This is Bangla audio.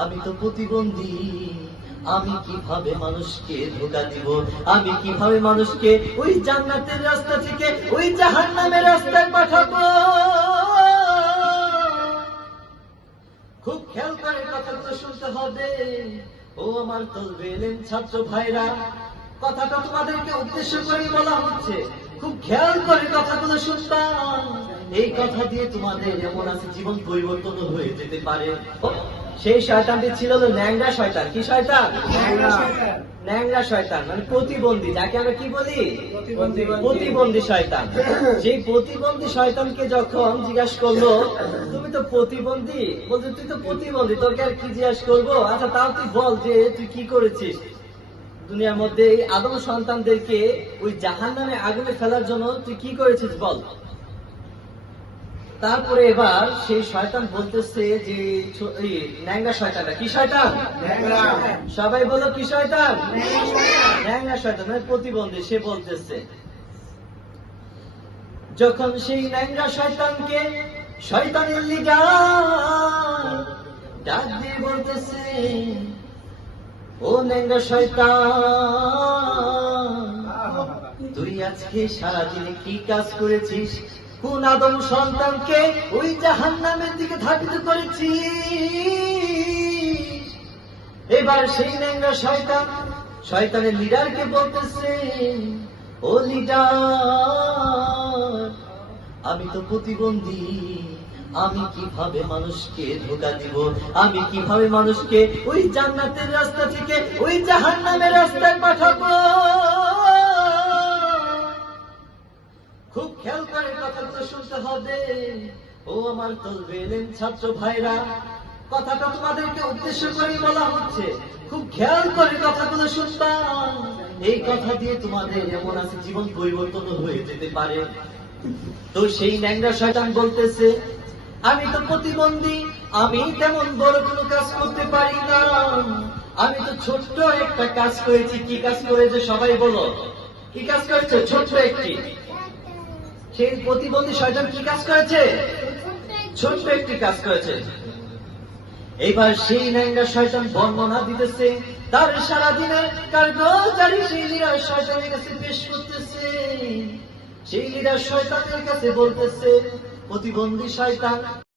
আমি তো প্রতিবন্ধী, আমি কিভাবে মানুষকে ধোঁকা দিব, আমি কিভাবে মানুষকে ওই জান্নাতের রাস্তা থেকে ওই জাহান্নামের রাস্তায় পাঠাবো। খুব খেয়াল করে কথাগুলো শুনতে হবে। ও আমার তলবে এলেন ছাত্র ভাইরা, কথাটা তোমাদেরকে উদ্দেশ্য করে বলা হচ্ছে। খুব খেয়াল করে কথাগুলো শুনতাম, এই কথা দিয়ে তোমাদের এমন আছে জীবন পরিবর্তন হয়ে যেতে পারে। সেই শয়তানটি ছিল ন্যাংরা শয়তান। কি শয়তান? ন্যাংরা শয়তান, মানে প্রতিবন্ধী, যাকে আমরা কি বলি? প্রতিবন্ধী শয়তান। সেই প্রতিবন্ধী শয়তানকে যখন জিজ্ঞাসা করলো, তুমি তো প্রতিবন্ধী, বলছে তুই তো প্রতিবন্ধী, তোকে আর কি জিজ্ঞাসা করবো? আচ্ছা তাও তুই বল যে তুই কি করেছিস দুনিয়ার মধ্যে এই আদম সন্তানদেরকে ওই জাহান্নামে আগুনে ফেলার জন্য তুই কি করেছিস বল। তারপরে এবার সেই শয়তান বলতেছে যে ন্যাংরা শয়তানটা। কি শয়তান? সবাই বলো কি শয়তান? ন্যাংরা শয়তান, মানে প্রতিবন্ধী। সে বলতেছে, যখন সেই ন্যাংরা শয়তানকে শয়তানের লিডার ডাক দিয়ে বলতেছে, ও ন্যাংরা শয়তান, তুই আজকে সারাদিনে কি কাজ করেছিস? কোন আদম সন্তানকে ওই জাহান্নামের দিকে ধাবিত করেছিস? এবার সেই ন্যাংরা শয়তান শয়তানের লিডারকে বলতেছে, ও লিডার, আমি তো প্রতিবন্ধী, আমি কিভাবে মানুষকে ধোঁকা দিব, আমি কিভাবে মানুষকে ওই জান্নাতের রাস্তা থেকে ওই জাহান্নামের রাস্তায় পাঠাবো। খুব খেয়াল করে কথাগুলো শুনতে হবে। ও আমার তলবে এলেন ছাত্র ভাইরা, কথাটা তোমাদেরকে উদ্দেশ্য করে বলা হচ্ছে। খুব খেয়াল করে কথাগুলো শুনতাম, এই কথা দিয়ে তোমাদের এমন আছে জীবন পরিবর্তন হয়ে যেতে পারে। তো সেই ন্যাংরা শয়তান বলতেছে, আমি তো প্রতিবন্ধী, আমি তেমন বড় কোনো কাজ করতে পারি না, আমি তো ছোট্ট একটা কাজ করেছি। কি কাজ করেছে সবাই বলো? কি কাজ করেছে? ছোট্ট একটি। সেই প্রতিবন্ধী শয়তান কি কাজ করেছে? ছোট্ট একটি কাজ করেছে। এবার সেই ন্যাংরা শয়তান বর্ণনা দিতেছে, তার সারাদিনের কার্যকারী সেই লিডার শয়তানের কাছে পেশ করতেছে। সেই লিডার শয়তানের কাছে বলতেছে, প্রতিবন্ধী শয়তান,